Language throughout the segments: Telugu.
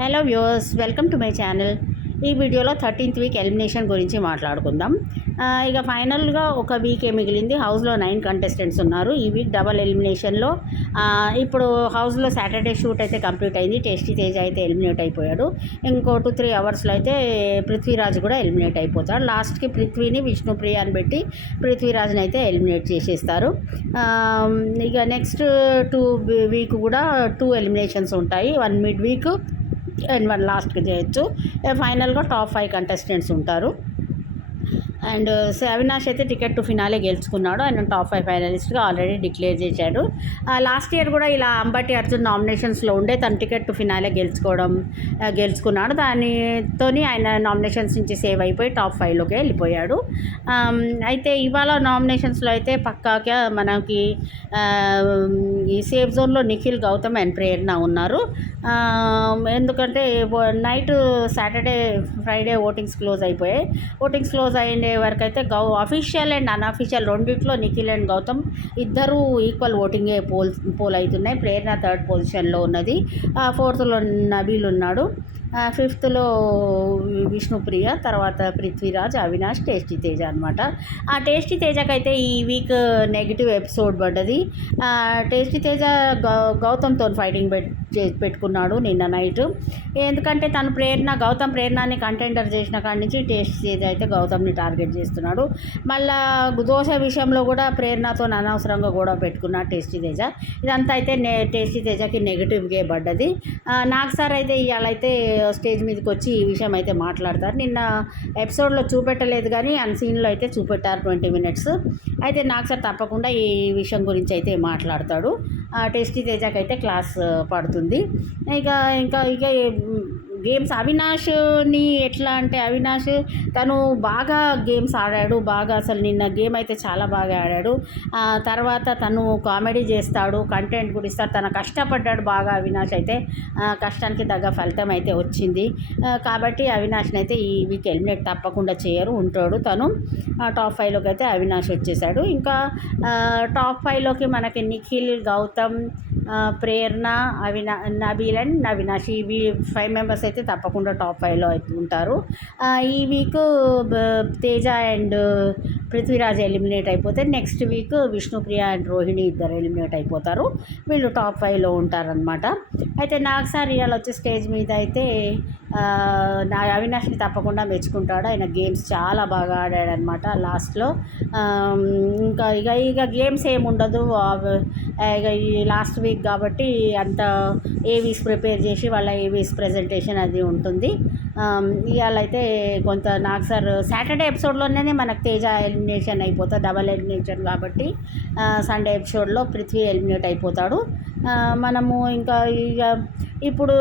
Hello viewers, welcome to my channel. ఈ వీడియోలో 13th వీక్ ఎలిమినేషన్ గురించి మాట్లాడుకుందాం. ఇక ఫైనల్గా ఒక వీకే మిగిలింది. హౌస్లో 9 కంటెస్టెంట్స్ ఉన్నారు. ఈ వీక్ డబల్ ఎలిమినేషన్లో ఇప్పుడు హౌస్లో సాటర్డే షూట్ అయితే కంప్లీట్ అయింది. టేస్టీ తేజ అయితే ఎలిమినేట్ అయిపోయాడు. ఇంకో 2-3 అవర్స్లో అయితే పృథ్వీరాజ్ కూడా ఎలిమినేట్ అయిపోతాడు. లాస్ట్కి పృథ్వీని విష్ణుప్రియ అని పెట్టి పృథ్వీరాజ్ని అయితే ఎలిమినేట్ చేసేస్తారు. ఇక నెక్స్ట్ 2 వీక్ కూడా 2 ఎలిమినేషన్స్ ఉంటాయి. 1 మిడ్ వీక్ అండ్ 1 లాస్ట్కి చేయొచ్చు. ఫైనల్గా టాప్ 5 కంటెస్టెంట్స్ ఉంటారు. అండ్ అవినాష్ అయితే టికెట్ టు ఫినాలే గెలుచుకున్నాడు. ఆయన టాప్ 5 ఫైనలిస్ట్గా ఆల్రెడీ డిక్లేర్ చేశాడు. లాస్ట్ ఇయర్ కూడా ఇలా అంబటి అర్జున్ నామినేషన్స్లో ఉండే తన టికెట్ టు ఫినాలే గెలుచుకున్నాడు. దానితో ఆయన నామినేషన్స్ నుంచి సేవ్ అయిపోయి టాప్ 5లోకి వెళ్ళిపోయాడు. అయితే ఇవాళ నామినేషన్స్లో అయితే పక్కాగా మనకి ఈ సేఫ్ జోన్లో నిఖిల్, గౌతమ్ అండ్ ప్రేరణ ఉన్నారు. ఎందుకంటే night Saturday Friday votings close అయిపోయాయి. ఓటింగ్స్ క్లోజ్ అయ్యే వరకు అయితే అఫీషియల్ అండ్ అన్అఫీషియల్ రెండిట్లో నిఖిల్ అండ్ గౌతమ్ ఇద్దరు ఈక్వల్ ఓటింగే పోల్ అవుతున్నాయి. ప్రేరణ 3rd పొజిషన్లో ఉన్నది. 4thలో నబీల్ ఉన్నాడు. 5thలో విష్ణుప్రియ, తర్వాత పృథ్వీరాజ్, అవినాష్, టేస్టీ తేజ అనమాట. ఆ టేస్టీ తేజకైతే ఈ వీక్ నెగిటివ్ ఎపిసోడ్ పడ్డది. టేస్టీ తేజ గౌతమ్తో ఫైటింగ్ పెట్టుకున్నాడు నిన్న నైట్. ఎందుకంటే తను గౌతమ్ ప్రేరణని కంటెండర్ చేసిన కాడి నుంచి టేస్టీ తేజ అయితే గౌతమ్ని టార్గెట్ చేస్తున్నాడు. మళ్ళా దోశ విషయంలో కూడా ప్రేరణతో అనవసరంగా గొడవ పెట్టుకున్నాడు టేస్టీ తేజ. ఇదంతా అయితే టేస్టీ తేజకి నెగిటివ్గా పడ్డది. నాకు సార్ అయితే ఇవాళైతే స్టేజ్ మీదకి వచ్చి ఈ విషయం అయితే మాట్లాడతారు. నిన్న ఎపిసోడ్లో చూపెట్టలేదు కానీ సీన్లో అయితే చూపెట్టారు 20 minutes. అయితే నాకు సార్ తప్పకుండా ఈ విషయం గురించి అయితే మాట్లాడతాడు. టేస్టీ తేజకి అయితే క్లాస్ పడుతుంది. ఇక గేమ్స్ అవినాష్ని ఎట్లా అంటే అవినాష్ తను బాగా గేమ్స్ ఆడాడు. బాగా అసలు నిన్న గేమ్ అయితే చాలా బాగా ఆడాడు. తర్వాత తను కామెడీ చేస్తాడు, కంటెంట్ కూడా ఇస్తాడు. తను కష్టపడ్డాడు బాగా. అవినాష్ అయితే కష్టానికి తగ్గ ఫలితం అయితే వచ్చింది. కాబట్టి అవినాష్ని అయితే ఈ వీక్ ఎలిమినేట్ తప్పకుండా చేయరు, ఉంటాడు. తను టాప్ 5లోకి అయితే అవినాష్ వచ్చేసాడు. ఇంకా టాప్ 5లోకి మనకి నిఖిల్, గౌతమ్, ప్రేరణ, నబీల్ అండ్ అవినాష్, ఈ 5 మెంబర్స్ అయితే తప్పకుండా టాప్ 5లో అయితే ఉంటారు. ఈ week Teja and Prithviraj eliminate అయిపోతే next week Vishnupriya and Rohini ఇద్దరు ఎలిమినేట్ అయిపోతారు. వీళ్ళు టాప్ 5లో ఉంటారనమాట. అయితే నాకు సార్ ఇవాళ వచ్చే స్టేజ్ మీద అయితే అవినాష్ని తప్పకుండా మెచ్చుకుంటాడు. ఆయన గేమ్స్ చాలా బాగా ఆడాడనమాట లాస్ట్లో. ఇక గేమ్స్ ఏముండదు. ఇక ఈ లాస్ట్ వీక్ కాబట్టి అంత ఏవీస్ ప్రిపేర్ చేసి వాళ్ళ ఏవీస్ ప్రజెంటేషన్ అది ఉంటుంది. ఇవాళ అయితే కొంత నాకు సార్ సాటర్డే ఎపిసోడ్లోనే మనకు తేజ ఎలిమినేషన్ అయిపోతుంది, డబల్ ఎలిమినేషన్ కాబట్టి. సండే ఎపిసోడ్లో పృథ్వీ ఎలిమినేట్ అయిపోతాడు. మనము ఇంకా ఇప్పుడు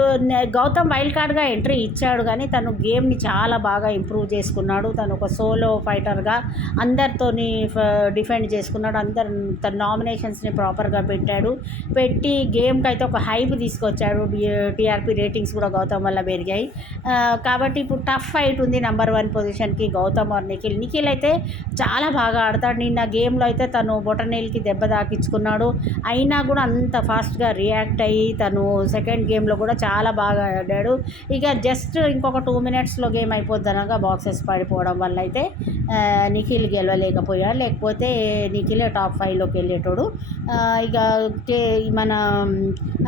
గౌతమ్ వైల్డ్ కార్డ్గా ఎంట్రీ ఇచ్చాడు కానీ తను గేమ్ని చాలా బాగా ఇంప్రూవ్ చేసుకున్నాడు. తను ఒక సోలో ఫైటర్గా అందరితోని డిఫెండ్ చేసుకున్నాడు. తన నామినేషన్స్ని ప్రాపర్గా పెట్టి గేమ్కి అయితే ఒక హైప్ తీసుకొచ్చాడు. టీఆర్పీ రేటింగ్స్ కూడా గౌతమ్ వల్ల పెరిగాయి. కాబట్టి ఇప్పుడు టఫ్ ఫైట్ ఉంది నెంబర్ 1 పొజిషన్కి గౌతమ్ ఆర్ నిఖిల్ అయితే చాలా బాగా ఆడతాడు. నిన్న గేమ్లో అయితే తను బొటనేల్కి దెబ్బ తాకించుకున్నాడు. అయినా కూడా అంత ఫాస్ట్గా రియాక్ట్ అయ్యి తను సెకండ్ గేమ్లో కూడా చాలా బాగా ఆడాడు. ఇక జస్ట్ ఇంకొక 2 minutesలో గేమ్ అయిపోద్ది అనగా బాక్సెస్ పడిపోవడం వల్ల అయితే నిఖిల్ గెలవలేకపోయాడు. లేకపోతే నిఖిలే టాప్ 5లోకి వెళ్ళేటోడు. ఇక మన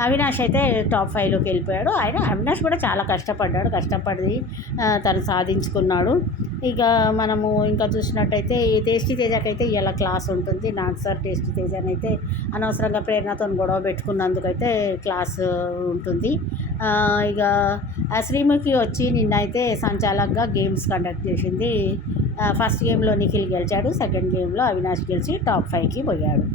అవినాష్ అయితే టాప్ 5లోకి వెళ్ళిపోయాడు. అవినాష్ కూడా చాలా కష్టపడి తను సాధించుకున్నాడు. ఇక మనము ఇంకా చూసినట్టయితే టేస్టీ తేజకైతే ఇలా క్లాస్ ఉంటుంది. నాకు సార్ టేస్టీ తేజని అయితే అనవసరంగా ప్రేరణతో గొడవ పెట్టుకున్నందుకైతే క్లాస్ ఉంటుంది. ఇక శ్రీముఖి వచ్చి నిన్నైతే సంచాలకుగా గేమ్స్ కండక్ట్ చేసింది. ఫస్ట్ గేమ్లో నిఖిల్ గెలిచాడు, సెకండ్ గేమ్లో అవినాష్ గెలిచి టాప్ 5కి పోయాడు.